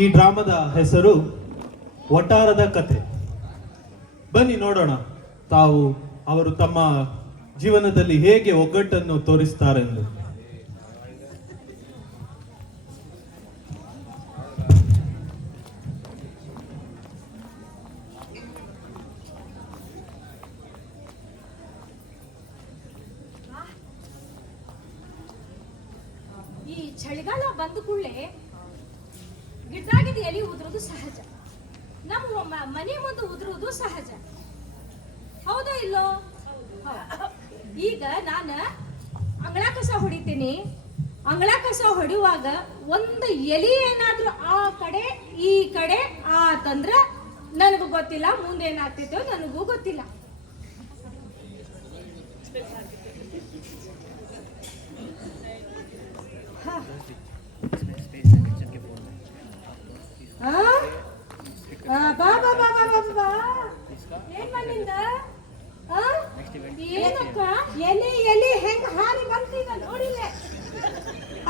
ಈ ಡ್ರಾಮಾದ ಹೆಸರು ವಟಾರದ ಕತೆ. ಬನ್ನಿ ನೋಡೋಣ ಅವರು ತಮ್ಮ ಜೀವನದಲ್ಲಿ ಹೇಗೆ ಒಗ್ಗಟ್ಟನ್ನು ತೋರಿಸ್ತಾರೆಂದು. ಈ ಚಳಿಗಾಲ ಬಂದ ಕೂಡಲೇ ಗಿಡದಾಗಿದ್ದ ಎಲಿ ಉದುರೋದು ಸಹಜ, ನಮ್ಮ ಮನೆ ಮುಂದೆ ಉದುರೋದು ಸಹಜ. ಹೌದೋ ಇಲ್ಲೋ? ಈಗ ನಾನು ಅಂಗಳ ಕಸ ಹೊಡಿತೀನಿ. ಅಂಗಳ ಕಸ ಹೊಡೆಯುವಾಗ ಒಂದು ಎಲಿ ಏನಾದ್ರೂ ಆ ಕಡೆ ಈ ಕಡೆ ಆತಂದ್ರ ನನಗೂ ಗೊತ್ತಿಲ್ಲ, ಮುಂದೆ ಏನಾಗ್ತೈತೋ ನನಗೂ ಗೊತ್ತಿಲ್ಲ. ಬಾ ಬಾ ಬಾ ಬಾ ಬಾ ಬಾ. ಏನ್ ಮನಿಂದ ಏನಕ್ಕ ಎಲೆ ಎಲೆ ಹೆಂಗ್ ಹಾರಿ ಬಂತು ಈಗ ನೋಡಿಲ್ಲ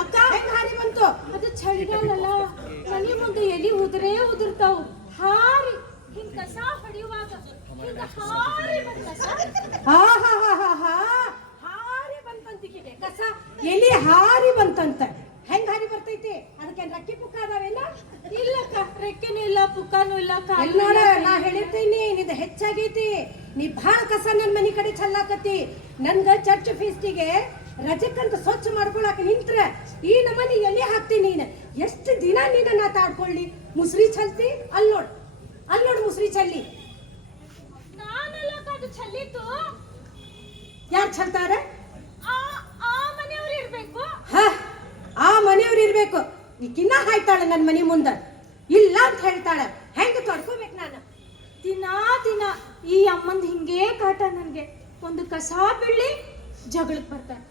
ಅಕ್ಕ? ಹೆಂಗ್ ಹಾರಿ ಬಂತು? ಅದು ಚಳಿಗಾಲಲ್ಲ, ಮನೆ ಮುಂದೆ ಎಲಿ ಉದುರ್ತಾವು. ಹಾರಿ ಹಿಂಗ್ ಕಸ ಹೊಡೆಯುವಾಗ ಹಿಂಗ ಹಾರಿ ಬಂತ ಹಾರಿ ಬಂತಂತಿಗೆ ಕಸ ಎಲಿ ಹಾರಿ ಬಂತಂತ. ಹೆಂಗ್ ಹಾರಿ ಬರ್ತೈತಿ? ಅದಕ್ಕೆ ರೆಕ್ಕೆ ಪುಕ್ಕ ಅದಾವೇನ? ಇಲ್ಲಕ್ಕ, ರೆಕ್ಕೆನೂ ಇಲ್ಲ ಪುಕ್ಕನೂ ಇಲ್ಲ. ನೋಡ, ನಾ ಹೇಳಿರ್ತೀನಿ ನಿಂದ ಹೆಚ್ಚಾಗೈತಿ. ನೀ ಭಾಳ ಕಸ ನನ್ ಮನಿ ಕಡೆ ಚೆಲ್ಲಾಕತ್ತಿ. ನನ್ಗ ಚರ್ಚ್ ಫೀಸ್ಟಿಗೆ ರಜಕ್ಕಂತ ಸ್ವಚ್ಛ ಮಾಡ್ಕೊಳಕ್ ನಿಂತ್ರ ಈ ನಮ್ಮನಿ ಎಲ್ಲಿ ಹಾಕ್ತೀನಿ. ನೀನ್ ಎಷ್ಟು ದಿನ ನಾ ತಾಡ್ಕೊಳ್ಳಿ? ಮುಸ್ರಿ ಚಲ್ತಿ? ಅಲ್ಲಿ ನೋಡ್ ಮುಸ್ರಿ ಚಲ್ಲಿ. ನಾನೆಲ್ಲ ಚಲ್ಲಿತ್ತು. ಯಾರು ಚಲ್ತಾರ? ಆ ಮನೆಯವ್ರು ಇರ್ಬೇಕು. ಈಗಿನ್ನ ಹಾಯ್ತಾಳೆ ನನ್ ಮನಿ ಮುಂದ ಇಲ್ಲ ಅಂತ ಹೇಳ್ತಾಳೆ. ಹೆಂಗ ತೊಡ್ಕೋಬೇಕು ನಾನು? ದಿನ ಈ ಅಮ್ಮಂದ್ ಹಿಂಗೇ ಕಾಟ. ನನ್ಗೆ ಒಂದು ಕಸ ಬೀಳಿ ಜಗಳಕ್ಕೆ ಬರ್ತಾಳೆ,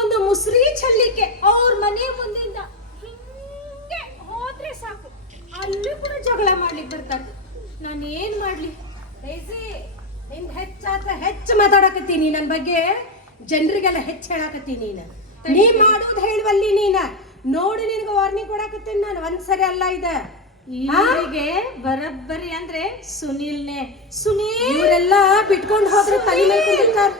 ಒಂದು ಮುಸ್ರಿ ಚಲ್ಲಿಕೆ ಅವ್ರ ಮನೆ ಮುಂದಿಂದ ಹಿಂಗೆ ಹೋದ್ರೆ ಸಾಕು ಅಲ್ಲಿ ಕೂಡ ಜಗಳ ಮಾಡ್ಲಿಕ್ಕೆ ಬರ್ತಾರೆ. ನಾನು ಏನ್ ಮಾಡ್ಲಿ? ನಿಂದ ಹೆಚ್ಚು ಮಾತಾಡಕತ್ತೀನಿ ನನ್ ಬಗ್ಗೆ. ಜನರಿಗೆಲ್ಲ ಹೆಚ್ಚು ಹೇಳಾಕತ್ತೀನಿ. ನೀ ಮಾಡೋದು ಹೇಳುವಲ್ಲಿ ನೀನ ನೋಡಿ. ನಿನ್ಗೆ ವಾರ್ನಿಂಗ್ ಕೊಡಾಕತ್ತೀನಿ ನಾನು. ಒಂದ್ಸರಿ ಅಲ್ಲ ಇದ ಇವರಿಗೆ ಬರಬ್ಬರಿ ಅಂದ್ರೆ ಸುನೀಲ್ ಇವರೆಲ್ಲ ಬಿಟ್ಕೊಂಡು ಹೋದ್ರೆ ತಲೆ ಮೇಲೆ ಕುಂದಿರ್ತಾರ.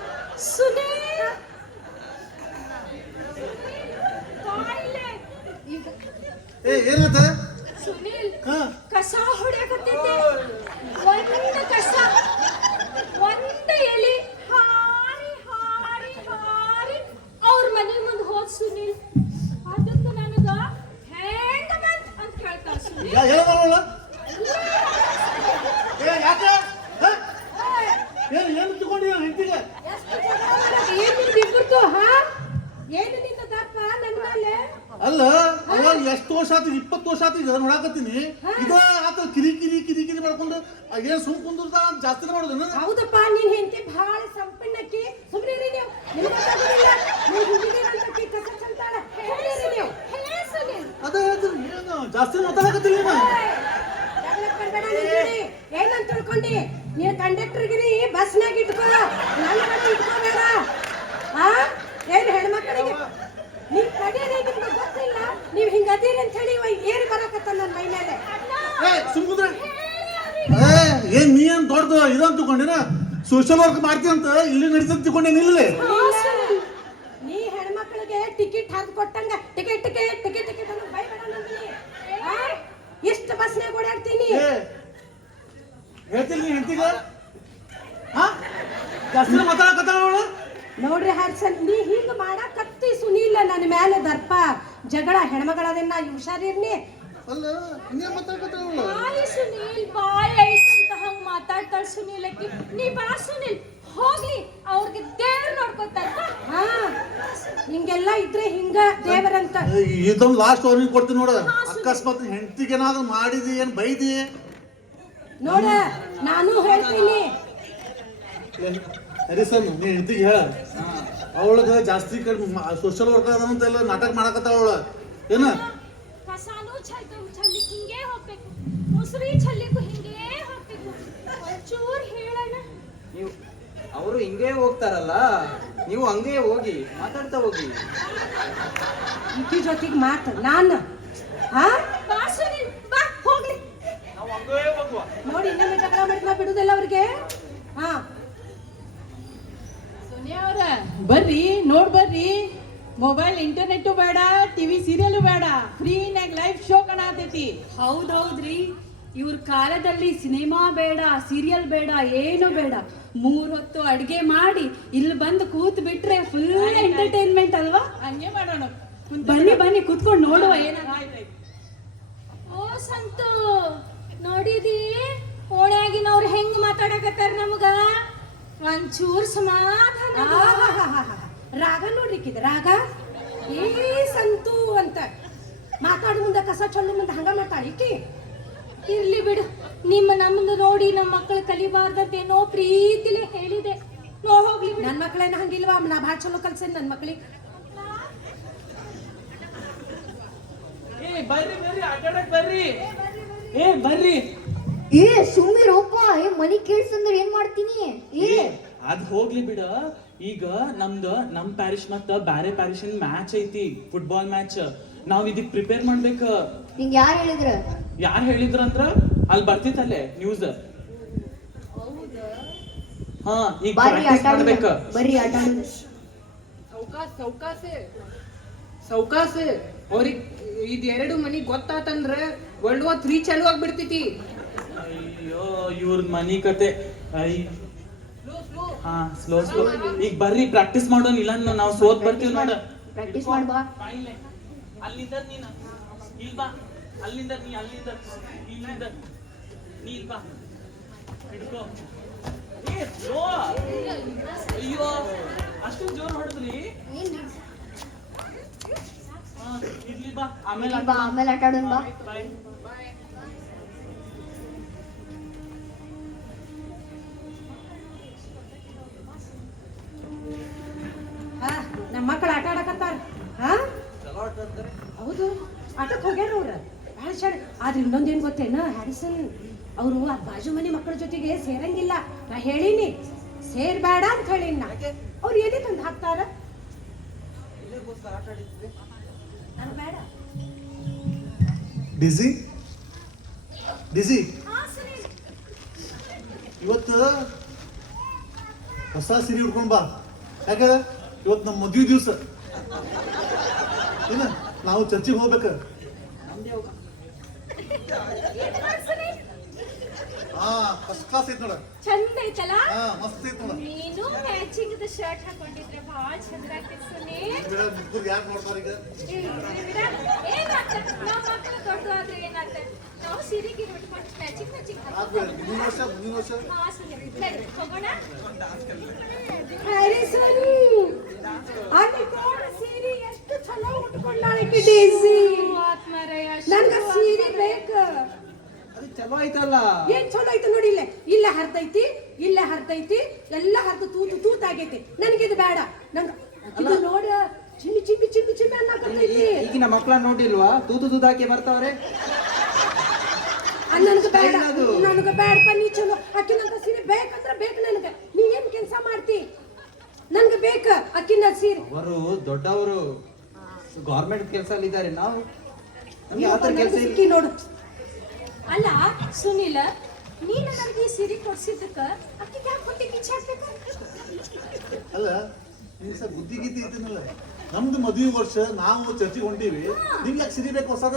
ಸುನೀಲ್ ಕಸ ಹೊಡ್ಯಾಕತ್ತೈತಿ. ಒಂದು ಕಸ ಒಂದು ಎಲಿ ಹಾರಿ ಹಾರಿ ಹಾರಿ ಅವ್ರ ಮನೆ ಮುಂದೆ ಹೋದ್ ಸುನೀಲ್. ಅದಕ್ಕೆ ನನಗ ಹೆಂಗ ಬಂತ ಅಂತ ಕೇಳ್ತಾರ ಸುನೀಲ್. ಅಲ್ಲ, ಅವಾಗ ಎಷ್ಟು ವರ್ಷ ಆತು? 20 ವರ್ಷ ಆತು ಈಗ ನೋಡಾಕತ್ತೀನಿ. ಇದ ಆತ ಕಿರಿ ಕಿರಿ ಕಿರಿ ಕಿರಿ ಮಾಡ್ಕೊಂಡು ಏನ್ ಸುಮ್ ಕುಂದಿರ್ತಾಳ ಅಂತ ಜಾಸ್ತಿ ಮಾಡೋದೇನ? ಹೌದಪ್ಪ, ನೀನ್ ಹೆಂಡತಿ ಬಹಳ ಸಂಪನ್ನಕ್ಕಿ. ಸುಮ್ಮನೆ ನೀವು ಅದ ಹೇಳ್ತೀನಿ. ಏನು ಜಾಸ್ತಿ ಮಾತಾಡಕತ್ತೀನಿ? ಏನಂತ ತಿಳ್ಕೊಂಡಿ? ನೀನ್ ಕಂಡಕ್ಟರ್ಗಿರಿ ಬಸ್ನಾಗ ಇಟ್ಕೋ, ಇಟ್ಕೋಬೇಡ. ಏನ್ ಹೆಣ್ಮಕ್ಳಿಗೆ ನಿಮ್ ಕಡೆ ನಿಮ್ಗೆ ಗೊತ್ತಿಲ್ಲ, ನೀವ್ ಹಿಂಗದೀರಿ ಅಂತ ಹೇಳಿ ಏನ್ ಬರಕತ್ತ ನನ್ನ ಮೈ ಮೇಲೆ. ಏನ್ ನೀ ಏನ್ ದೊಡ್ಡದು ಇದಂತ ತಿಳ್ಕೊಂಡಿನ? ಸೋಷಿಯಲ್ ವರ್ಕ್ ಮಾಡ್ತೀನಿ ಅಂತ ಇಲ್ಲಿ ನಡೀತದ ತಿಳ್ಕೊಂಡೇನಿಲ್ಲ. ನೀ ಹೆಣ್ಮಕ್ಳಿಗೆ ಟಿಕೆಟ್ ಹಾಕಿ ಕೊಟ್ಟಂಗ ಟಿಕೆಟ್ ಎಷ್ಟು ಬಸ್ನಾಗ ಓಡಾಡ್ತೀನಿ. ಹೇಳ್ತೀನಿ ಹೆಂಡತಿಗ ಜಾಸ್ತಿ ಮಾತಾಡಕತ್ತ ನೋಡ್ರಿ ಹರ್ಷನ್, ನೀ ಹಿಂಗ ಮಾಡಕತ್ತಿ ಸುನೀಲ ನನ್ನ ಮೇಲೆ ದರ್ಪ ಜಗಳ. ಹೆಣ್ಮಗಳದನ್ನ ಹುಷಾರಿರ್ನಿ. ಬಾಯಿ ಸುನೀಲ್, ಬಾಯಿ ಐತಂತ ಹಂಗ ಮಾತಾಡ್ತಾಳ ಸುನೀಲ್ ಅಕ್ಕಿ. ನೀ ಬಾ ಸುನೀಲ್, ಹೋಗ್ಲಿ, ಅವ್ರಿಗೆ ದೇವ್ರ ನೋಡ್ಕೊತಾರ. ಹಿಂಗೆಲ್ಲ ಇದ್ರೆ ಹಿಂಗ ದೇವರಂತ. ಇದೊಂದು ಲಾಸ್ಟ್ ವಾರ್ನಿಂಗ್ ಕೊಡ್ತೀನಿ ನೋಡ. ಅಕಸ್ಮಾತ್ ಹೆಂಡತಿಗೆ ಏನಾದ್ರು ಮಾಡಿದಿ, ಏನ್ ಬೈದಿ ನೋಡ, ನಾನು ಹೇಳ್ತೀನಿ. ಹರಿಸನ್, ನೀ ಹೆಂಡತಿಗೆ ಹೇಳ, ಅವಳಗ ಜಾಸ್ತಿ ಸೋಷಿಯಲ್ ವರ್ಕ್ ಅದಂತೆಲ್ಲ ನಾಟಕ ಮಾಡಕತ್ತಾಳ ಅವಳ. ಏನ ಕಸಾನು ಚಲ್ಲಿಕ್ ಹಿಂಗೇ ಹೋಗ್ಬೇಕು, ಮುಸ್ರಿ ಚಲ್ಲಿಗೂ ಹಿಂಗೇ ಹೋಗ್ಬೇಕು. ಒಂಚೂರ್ ಹೇಳಣ್ಣ. ನೀವು ಅವರು ಹಿಂಗೇ ಹೋಗ್ತಾರಲ್ಲ, ನೀವು ಹಂಗೆ ಹೋಗಿ ಮಾತಾಡ್ತಾ ಹೋಗಿ. ಈಕಿ ಜೊತೆಗೆ ಮಾತು ನಾನು. ಬಾ ಸುನಿಲ್, ಬಾ ಲೈಫ್ ಶೋ ಕಾಣತೈತಿ. ಹೌದೌದ್ರಿ, ಇವ್ರ ಕಾಲದಲ್ಲಿ ಸಿನಿಮಾ ಬೇಡ, ಸೀರಿಯಲ್ ಬೇಡ, ಏನು ಬೇಡ. 3 ಹೊತ್ತು ಅಡ್ಗೆ ಮಾಡಿ ಇಲ್ಲಿ ಬಂದು ಕೂತ್ ಬಿಟ್ರೆ ಫುಲ್ ಎಂಟರ್ಟೈನ್ಮೆಂಟ್ ಅಲ್ವಾ? ಹಂಗೆ ಮಾಡೋಣ. ಬನ್ನಿ ಬನ್ನಿ ಕುತ್ಕೊಂಡು ನೋಡುವ ಏನ. ಓ ಸಂತು, ನೋಡಿದಿ ಓಣ್ಯಾಗಿನವ್ರು ಹೆಂಗ್ ಮಾತಾಡಕತ್ತಾರ ನಮಗ? ಒಂಚೂರ್ ಸಮಾಧಾನ. ರಾಗ ನೋಡ್ರಿಕಿದ ರಾಗ ಏ ಸಂತು ಅಂತ ಮಾತಾಡ ಮುಂದೆ ಕಸ ಚೊಳ್ಳು ಮುಂದೆ ಹಂಗ ಮಾತಾಡಿಕಿ. ಇರ್ಲಿ ಬಿಡು, ನಮ್ಮನ್ನು ನೋಡಿ ನಮ್ಮ ಮಕ್ಕಳು ಕಲಿಬಾರ್ದಂತೇನೋ ಪ್ರೀತಿಲಿ ಹೇಳಿದೆ. ಹೋಗ್ಲಿ ನನ್ನ ಮಕ್ಕಳೇನ ಹಂಗಿಲ್ವಾ? ನಾ ಭಾಳ ಚಲೋ ಕಲ್ಸೇನ್ ನನ್ನ ಮಕ್ಕಳಿಗೆ. ಬರ್ರಿ ಆಟಾಡಕ್ ಬರ್ರಿ. ಬರ್ರಿ. ಸುಮ್ಮಿರೋಪ್ಪ, ಮನಿ ಕೇಳ್ಸಂದ್ರ ಏನ್ ಮಾಡ್ತೀನಿ? ಅದ್ ಹೋಗ್ಲಿ ಬಿಡ. ಈಗ ನಮ್ ಪ್ಯಾರಿಶ್ ಮತ್ತ ಬ್ಯಾರೆ ಪ್ಯಾರಿಶ್ ಮ್ಯಾಚ್ ಐತಿ, ಫುಟ್ಬಾಲ್ ಮ್ಯಾಚ್. ನಾವ್ ಇದಕ್ ಪ್ರಿಪೇರ್ ಮಾಡ್ಬೇಕ. ನಿಂಗ್ ಯಾರು ಹೇಳಿದ್ರ? ಯಾರ್ ಹೇಳಿದ್ರಂದ್ರ ಅಲ್ಲಿ ಬರ್ತಿತ್ತಲ್ಲೇ ನ್ಯೂಸ್. ಹಾ, ಈಗ ಪ್ರಾಕ್ಟೀಸ್ ಮಾಡ್ಬೇಕ. ಬರ್ರಿ ಆಟ ಆಡೋಣ. ಸೌಕಾಸ ಅವ್ರಿಗೆ ಇದ್ 2 ಮನಿ ಗೊತ್ತಾತಂದ್ರ ವರ್ಲ್ಡ್ ವಾರ್ 3 ಚಾಲು ಆಗ್ಬಿಡ್ತೈತಿ. ಅಯ್ಯೋ, ಇವ್ರ ಮನಿ ಕತೆ. ಹಾ, ಸ್ಲೋ. ಈಗ ಬರ್ರಿ ಪ್ರಾಕ್ಟೀಸ್ ಮಾಡೋಣ, ಇಲ್ಲ ನಾವು ಸೋತ್ ಬರ್ತೀವಿ ನೋಡ. ಪ್ರಾಕ್ಟೀಸ್ ಮಾಡ್ಬಾ. ಅಲ್ಲಿಂದ ನೀನ ಇಲ್ ಬಾ, ಅಲ್ಲಿಂದ ನೀ ಅಲ್ಲಿಂದ ಇಲ್ಲಿಂದ ನೀ ಇಲ್ ಬಾ, ಹಿಡ್ಕೋ. ಸ್ಲೋ. ಅಯ್ಯೋ, ಅಷ್ಟು ಜೋರ್ ಹೊಡೆದ್ರಿ. ಇರ್ಲಿ ಬಾ, ಆಮೇಲೆ ಆಟ ಆಡೋಣ ಬಾ. ಬಾಯ್. ನಮ್ಮ ಮಕ್ಕಳು ಆಟ ಆಡಕತ್ತಾರ. ಹೌದು, ಆಟಕ್ಕೆ ಹೋಗ್ಯಾರ ಅವ್ರ ಭಾಳ ಚಂದ. ಆದ್ರೆ ಇನ್ನೊಂದೇನ್ ಗೊತ್ತೇನ ಹ್ಯಾರಿಸನ್, ಅವರು ಆ ಬಾಜು ಮನೆ ಮಕ್ಕಳ ಜೊತೆಗೆ ಸೇರಂಗಿಲ್ಲ. ನಾ ಹೇಳಿನಿ ಸೇರ್ಬೇಡ ಅಂತ ಹೇಳಿನ. ಅವ್ರು ಎಲ್ಲಿ ತಂದು ಹಾಕ್ತಾರ? ನಾನು ಬೇಡ. ಡಿಸಿ ಇವತ್ತು ಹೊಸ ಸೀರೆ ಉಟ್ಕೊಂಡ್ ಬಾ. ಯಾಕ ಇವತ್ತು ನಮ್ಮ ಮದ್ವೆ ದಿವಸ ಏನ, ನಾವು ಚರ್ಚಿಗೆ ಹೋಗ್ಬೇಕ. ಹಾ, ಫಸ್ಟ್ ಕ್ಲಾಸ್ ಐತ್ ನೋಡ. ಚಂದ ಐತಲ್ಲ? ಹಾ, ಮಸ್ತ್ ಐತ್ ನೋಡ. ನೀನು ಮ್ಯಾಚಿಂಗ್ ಶರ್ಟ್ ಹಾಕೊಂಡಿದ್ರೆ ಬಹಳ ಚಂದ ಆಗ್ತಿತ್ತು. ಮುಗ್ಗುರ್ ಯಾರು ನೋಡ್ತಾರ ಈಗ? ನಾವು ಮಕ್ಕಳು ದೊಡ್ಡ ಆದ್ರೆ ಏನಾಗ್ತದೆ? ನಾವು ಸೀರೆಗೆ ಉಟ್ಕೊಂಡು ಮ್ಯಾಚಿಂಗ್ ಆಗ್ಬೇಡ, ಮುಂದಿನ ವರ್ಷ ಹೋಗೋಣ. ಸೀರೆ ಎಷ್ಟು ಚಲೋ ಉಟ್ಕೊಂಡಾಳೆ ಡೇಸಿ. ನನ್ಗ ಸೀರೆ ಬೇಕು. ಅದು ಚಲೋ ಐತಲ್ಲ. ಏನ್ ಚಲೋ ಐತೆ ನೋಡಿ. ಇಲ್ಲ ಹರ್ದೈತಿ, ಎಲ್ಲ ಹರ್ದು ತೂತಾಗೈತಿ. ನನಗಿದು ಬೇಡ. ಇದು ನೋಡ, ಚಿಮ್ಮಿ ಅನ್ನಕತ್ತೈತಿ. ಈಗಿನ ಮಕ್ಕಳ ನೋಡಿಲ್ವಾ? ತೂತಾಕಿ ಬರ್ತಾವ್ರೆ. ನನಗೆ ಬೇಡಪ್ಪ. ನೀ ಚಲೋ ಅಕ್ಕಿನಂತ ಸೀರೆ ಬೇಕಂದ್ರ ಬೇಕು ನನಗೆ. ನೀ ಏನ್ ಕೆಲಸ ಮಾಡ್ತಿ? ನನ್ಗೆ ಬೇಕ ಅಕ್ಕಿನ ಸೀರೆ. ಅವರು ದೊಡ್ಡವರು ಗೌರ್ಮೆಂಟ್ ಕೆಲಸ ಇದ್ದಾರೆ. ನಾವು ನಮ್ಗೆ ಯಾವ ತರ ಕೆಲಸ ಇಲ್ಲ ನೋಡು. ಅಲ್ಲ ಸುನಿಲ, ನೀನು ನನಗೆ ಈ ಸೀರೆ ಕೊಡ್ಸಿದ್ದಕ್ಕ ಅಕ್ಕಿಗೆ ಯಾಕೆ ಹೊಟ್ಟೆ ಕಿಚ್ಚಿ ಹಾಕ್ಬೇಕು? ಅಲ್ಲ, ನಿಮ್ಸ ಬುದ್ಧಿ ಗೀತಿ ಐತನಲ್ಲ. ನಮ್ದು ಮದುವೆ ವರ್ಷ ನಾವು ಚರ್ಚಿಗೆ ಹೊಂಟೀವಿ, ನಿಮ್ಗೆ ಯಾಕೆ ಸೀರೆ ಬೇಕು ಹೊಸದ?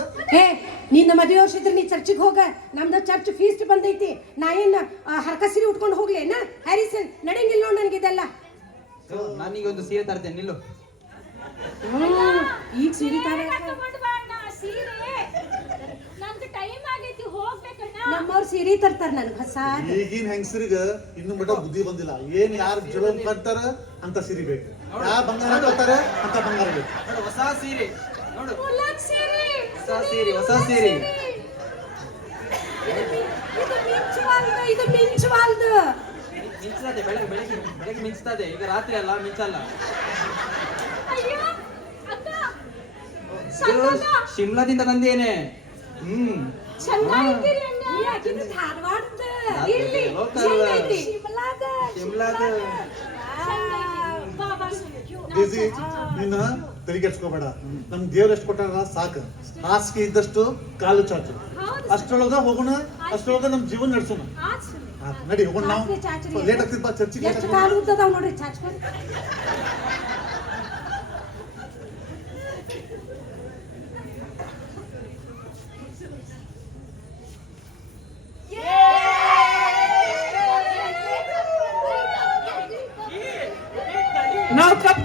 ನಿನ್ನ ಮದುವೆ ವರ್ಷ ಇದ್ರೆ ನೀ ಚರ್ಚಿಗೆ ಹೋಗ. ನಮ್ದು ಚರ್ಚ್ ಫೀಸ್ಟ್ ಬಂದೈತಿ. ನಾ ಏನ್ ಹರ್ಕ ಸೀರೆ ಉಟ್ಕೊಂಡು ಹೋಗ್ಲೇನ? ಹ್ಯಾರಿಸನ್ ನಡೆಯಂಗಿಲ್ಲ ನೋಡ್ ನನಗಿದೆಲ್ಲ. ನಾನೀಗ ಒಂದು ಸೀರೆ ತರ್ತೇನೆ, ನಿಲ್ಲು. ಈಗ ಸೀರೆ ನಮ್ಮವ್ರು ಸೀರೆ ತರ್ತಾರ ನನ್ಗೆ ಹೊಸ. ಈಗಿನ ಹೆಂಗಸರಿಗ ಇನ್ನು ಮಟ್ಟ ಬುದ್ಧಿ ಬಂದಿಲ್ಲ. ಏನ್ ಯಾರು ಜೀವ ಕಟ್ತಾರ ಅಂತ ಸೀರೆ ಬೇಕು, ಯಾರ ಬಂಗಾರ ಕಟ್ತಾರ ಅಂತ ಬಂಗಾರ ಬೇಕು. ಹೊಸ ಸೀರೆ ನೋಡು, ಹೊಸ ಸೀರೆ. ಇದು ಮಿಂಚುವಾಲ್ದು. ಮಿಂಚದೆ, ಬೆಳಗ್ಗೆ ಮಿಂಚ್ತದೆ. ಈಗ ರಾತ್ರಿ ಅಲ್ಲ, ಮಿಂಚಲ್ಲ. ಶಿಮ್ಲಾದಿಂದ ತಂದೇನೆ. ನೀನ ತೆರಿಗೆ ಹಚ್ಕೋಬೇಡ. ನಮ್ ದೇವ್ರ ಎಷ್ಟು ಕೊಟ್ಟಾರ ಸಾಕು. ಹಾಸಿಗೆ ಇದ್ದಷ್ಟು ಕಾಲು ಚಾಚು. ಅಷ್ಟರೊಳಗ ಹೋಗೋಣ, ಅಷ್ಟರೊಳಗ ನಮ್ ಜೀವನ ನಡೆಸೋಣ. ನಡಿ ಹೋಗೋಣ. ನಾವು ಲೇಟ್ ಆಗ್ತಿದ್ ಬಾ ಚರ್ಚಿಗೆ. ನೋಡ್ರಿ ಚಾಚ್ಕೊಂಡು.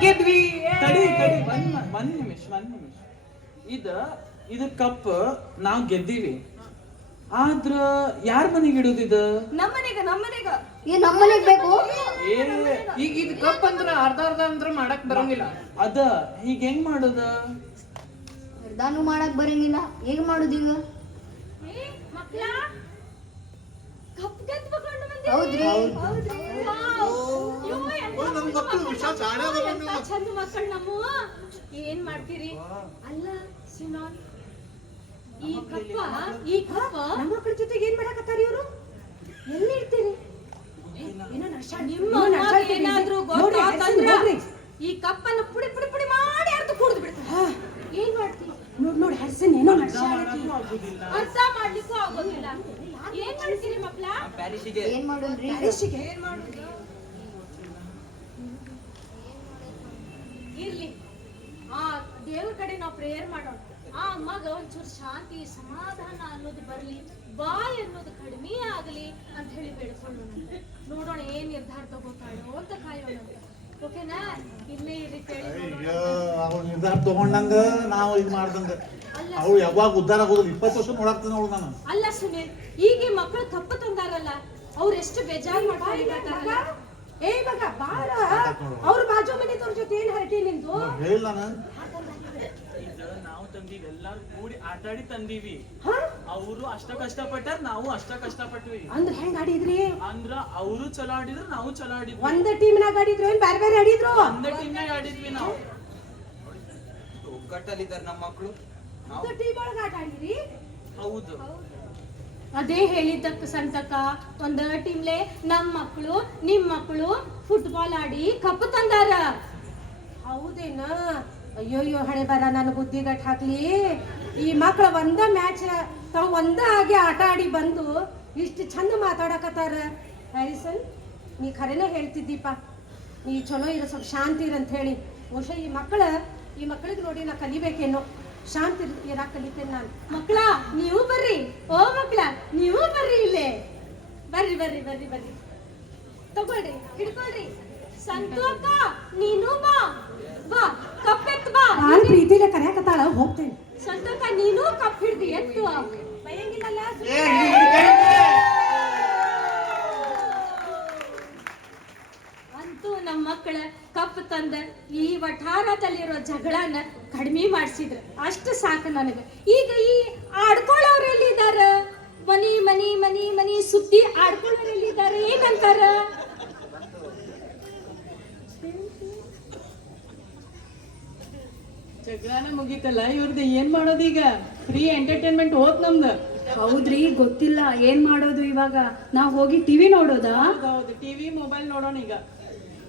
ಗೆದ್ವಿ ತಡಿ ಒಂದ್ ನಿಮಿಷ ಇದು ಕಪ್ ನಾವ್ ಗೆದ್ದೀವಿ, ಆದ್ರ ಯಾರ ಮನೆಗೆ ಇಡುದಿದ? ನಮ್ಮನೆಗ ಏನ್ ನಮ್ಮನೆಗ್ ಬೇಕು? ಈಗ ಇದು ಕಪ್ ಅಂದ್ರ ಅರ್ಧ ಅಂದ್ರ ಮಾಡಕ್ ಬರಂಗಿಲ್ಲ. ಅದ ಈಗ ಹೆಂಗ್ ಮಾಡೋದ? ಅರ್ಧಾನು ಮಾಡಕ್ ಬರಂಗಿಲ್ಲ, ಹೇಗ್ ಮಾಡುದೀಗ? ಮಕ್ಳ ಕಪ್ ಗೆದ್ಕೊಂಡು ಹೌದ್ರಿ ನಮ್ ಮಕ್ಕಳು ವಿಷಯ ಶಾಣೆ ಅದಾವ. ಚಂದ ಮಕ್ಕಳು ನಮ್ಮ ಏನ್ ಮಾಡ್ತೀರಿ? ಅಲ್ಲ ಸಿನಾನ್, ಈ ಕಪ್ಪ ನಮ್ಮ ಮಕ್ಕಳ ಜೊತೆಗೆ ಏನ್ ಮಾಡಕತ್ತಾರ ಇವ್ರು? ಎಲ್ಲಿ ಇಡ್ತೀರಿ? ಏನಾದ್ರೂ ಗೊತ್ತಾತಂದ್ರ ಈ ಕಪ್ಪನ್ನು ಪುಡಿ ಪುಡಿ ಪುಡಿ ಮಾಡಿ ಅರ್ಧ ಕುಡ್ದು ಬಿಡ್ತಾರೆ. ಏನ್ ಮಾಡ್ತೀವಿ? ನೋಡಿ ಹರ್ಸನ್ ಏನೋ ಅರ್ಥ ಮಾಡ್ಲಿಕ್ಕೂ ಆಗೋದಿಲ್ಲ. ಏನ್ ಮಾಡ್ತೀರಿ ಮಕ್ಳ? ಪ್ಯಾರಿಸಿಗೆ ಏನ್ ಮಾಡೋದ್ರಿ? ಏನ್ ಮಾಡುದು? ಇರ್ಲಿ, ಆ ದೇವ್ರ ಕಡೆ ನಾವು ಪ್ರೇಯರ್ ಮಾಡೋಣ. ಆ ಅಮ್ಮಗ ಒಂಚೂರು ಶಾಂತಿ ಸಮಾಧಾನ ಅನ್ನೋದು ಬರ್ಲಿ, ಬಾಯ್ ಅನ್ನೋದು ಕಡಿಮೆ ಆಗಲಿ ಅಂತ ಹೇಳಿ ಬೇಡ್ಕೊಳ್ಳೋಣ. ನೋಡೋಣ ಏನ್ ನಿರ್ಧಾರ ತಗೋತಾಳೋ ಅಂತ ಕಾಯೋಣ. ಓಕೆನಾ? ಇಲ್ಲೇ ಇರಿ ಕೇಳಿ. ಅಯ್ಯೋ ಅವ್ರು ನಿರ್ಧಾರ ತಗೊಂಡಂಗ ನಾವು ಇದು ಮಾಡ್ದಂಗ ಅವ್ರು ಯಾವಾಗ ಉದ್ಧಾರ ಆಗೋದಿಲ್ಲ. 20 ವರ್ಷ ನೋಡಾಕ್ತಾನೆ ಅವಳು ನಾನು. ಅಲ್ಲ ಸುನೀಲ್, ಈಗ ಈ ಮಕ್ಕಳು ತಪ್ಪು ತಂದಾರಲ್ಲ, ಅವ್ರು ಎಷ್ಟು ಬೇಜಾರು ಮಾಡ್ತಾರಲ್ಲ. ಏ ಮಗ ಬಾಳ ಅವ್ರ ಬಾಜು ಮನೆದವ್ರ ಜೊತೆ ಏನ್ ಹರಟಿ ನಿಂದು? ಹೇಳಿಲ್ಲ ನಾನು. ನಾವು ತಂದೀವಿ, ಎಲ್ಲಾರು ಕೂಡಿ ಆಟಾಡಿ ತಂದೀವಿ. ಅವರು ಅಷ್ಟ ಕಷ್ಟಪಟ್ಟಾರ, ನಾವು ಅಷ್ಟ ಕಷ್ಟಪಟ್ವಿ. ಅಂದ್ರ ಹೆಂಗ್ ಆಡಿದ್ರಿ? ಅಂದ್ರ ಅವರು ಚಲೋ ಆಡಿದ್ರು, ನಾವು ಚಲೋ ಆಡಿದ್ವಿ. ಒಂದ ಟೀಮ್ನಾಗ ಆಡಿದ್ರು ಏನ್ ಬ್ಯಾರೆ ಬ್ಯಾರೆ ಆಡಿದ್ರು? ಒಂದೇ ಟೀಮ್ನಾಗ ಆಡಿದ್ವಿ ನಾವು. ಒಗ್ಗಟ್ಟಲ್ಲಿದ್ದಾರೆ ನಮ್ಮ ಮಕ್ಕಳು. ಒಂದ ಟೀಮ್ ಒಳಗ ಆಟ ಆಡಿದ್ರಿ? ಹೌದು. ಅದೇ ಹೇಳಿದ್ದಕ್ಕ ಸಂತಕ, ಒಂದ ಟೀಮ್ಲೆ ನಮ್ ಮಕ್ಕಳು ನಿಮ್ ಮಕ್ಕಳು ಫುಟ್ಬಾಲ್ ಆಡಿ ಕಪ್ ತಂದಾರ. ಹೌದೇನ? ಅಯ್ಯೋಯ್ಯೋ ಹಣೆ ಬರ, ನನ್ನ ಬುದ್ಧಿಗಟ್ ಹಾಕ್ಲಿ. ಈ ಮಕ್ಳ ಒಂದ ಮ್ಯಾಚ್ ತಾವ್ ಒಂದ ಆಗಿ ಆಟ ಆಡಿ ಬಂದು ಇಷ್ಟು ಚಂದ ಮಾತಾಡಕತ್ತಾರ. ಹ್ಯಾರಿಸನ್, ನೀ ಖರೇನ ಹೇಳ್ತಿದ್ದೀಪ, ನೀ ಚಲೋ ಇರೋ ಸ್ವಲ್ಪ ಶಾಂತಿ ಇರಂತ ಹೇಳಿ. ಬಹುಶಃ ಈ ಮಕ್ಕಳಿಗೆ ನೋಡಿ ನಾ ಕಲಿಬೇಕೇನೋ. ಶಾಂತಿ ಇರಾಕ್ ಕಲಿತೇನೆ ನಾನು. ಮಕ್ಕಳ ನೀವು ಬರ್ರಿ, ಓ ಮಕ್ಕಳ ನೀವು ಬರ್ರಿ, ಇಲ್ಲೇ ಬರ್ರಿ ಬರ್ರಿ ಬರ್ರಿ ಬರ್ರಿ, ತಗೊಳ್ರಿ, ಹಿಡ್ಕೊಳ್ರಿ. ಸಂತು ಅಕ್ಕ ನೀನು ಬಾ, ಬಾ ಕಪ್ ಎತ್ತು ಬಾ. ನಾನು ಪ್ರೀತಿಗೆ ಕರೆಯಕತ್ತಾಳ, ಹೋಗ್ತೇನೆ. ಸಂತು ಅಕ್ಕ ನೀನು ಕಪ್ ಹಿಡ್ದಿ ಎತ್ತು. ಭಯಂಗಿಲ್ಲಲ್ಲ? ಅಂತೂ ನಮ್ಮ ಮಕ್ಕಳ ಕಪ್ ತಂದ ಈ ವಠಾರದಲ್ಲಿರೋ ಜಗಳನ ಕಡಿಮೆ ಮಾಡಿಸಿದ್ರು, ಅಷ್ಟು ಸಾಕು ನನಗೆ. ಈಗ ಈ ಆಡ್ಕೊಳ್ಳೋರು ಎಲ್ಲಿದ್ದಾರ? ಮನಿ ಮನಿ ಮನಿ ಮನಿ ಸುದ್ದಿ ಆಡ್ಕೊಳ್ಳೋರು ಎಲ್ಲಿದ್ದಾರೆ? ಏನಂತಾರ? ಜಗಳನ ಮುಗೀತಲ್ಲ, ಇವ್ರದ್ದು ಏನ್ ಮಾಡೋದೀಗ? ಫ್ರೀ ಎಂಟರ್ಟೈನ್ಮೆಂಟ್ ಹೋತ್ ನಮ್ದು. ಹೌದ್ರಿ, ಗೊತ್ತಿಲ್ಲ ಏನ್ ಮಾಡೋದು ಇವಾಗ. ನಾವ್ ಹೋಗಿ ಟಿವಿ ನೋಡೋದಾ? ಹೌದು, ಟಿವಿ ಮೊಬೈಲ್ ನೋಡೋಣ ಈಗ.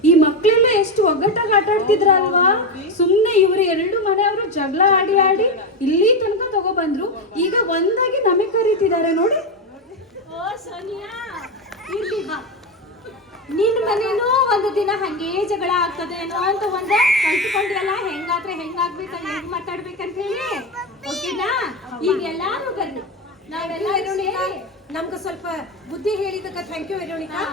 ಈ ಮಕ್ಳೆಲ್ಲ ಎಷ್ಟು ಒಗ್ಗಟ್ಟಾಗಿ ಆಟ ಆಡ್ತಿದ್ರ ಅಲ್ವಾ? ಸುಮ್ನೆ ಇವ್ರು ಎರಡು ಮನೆಯವರು ಜಗಳ ಆಡಿ ಆಡಿ ಇಲ್ಲಿ ತನಕ ತಗೋ ಬಂದ್ರು. ಈಗ ಒಂದಾಗಿ ನಮಗ್ ಕರೀತಿದ್ದಾರೆ ನೋಡಿ. ಓ ಸೋನಿಯಾ, ಇರ್ಲಿ ಬಾ. ನಿನ್ ಮನೇನೂ ಒಂದು ದಿನ ಹಂಗೇ ಜಗಳ ಆಗ್ತದೇನೋ ಅಂತ ಒಂದ ಕಲ್ತ್ಕೊಂಡಿಯಲ್ಲ, ಹೆಂಗಾದ್ರೆ ಹೆಂಗಾಗ್ಬೇಕ, ಹೆಂಗ್ ಮಾತಾಡ್ಬೇಕಂತ ಹೇಳಿ. ಓಕೆನಾ? ಈಗ ಎಲ್ಲಾರು ಬರ್ರಿ, ನಾವೆಲ್ಲ ನಮ್ಗ ಸ್ವಲ್ಪ ಬುದ್ಧಿ ಹೇಳಿದಕ್ಕ ಥ್ಯಾಂಕ್ ಯು ವೆರೋನಿಕಾ.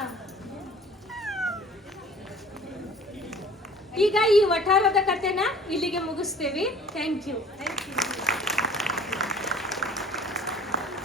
ಈಗ ಈ ವಠಾರದ ಕಥೆನ ಇಲ್ಲಿಗೆ ಮುಗಿಸ್ತೇವೆ. Thank you.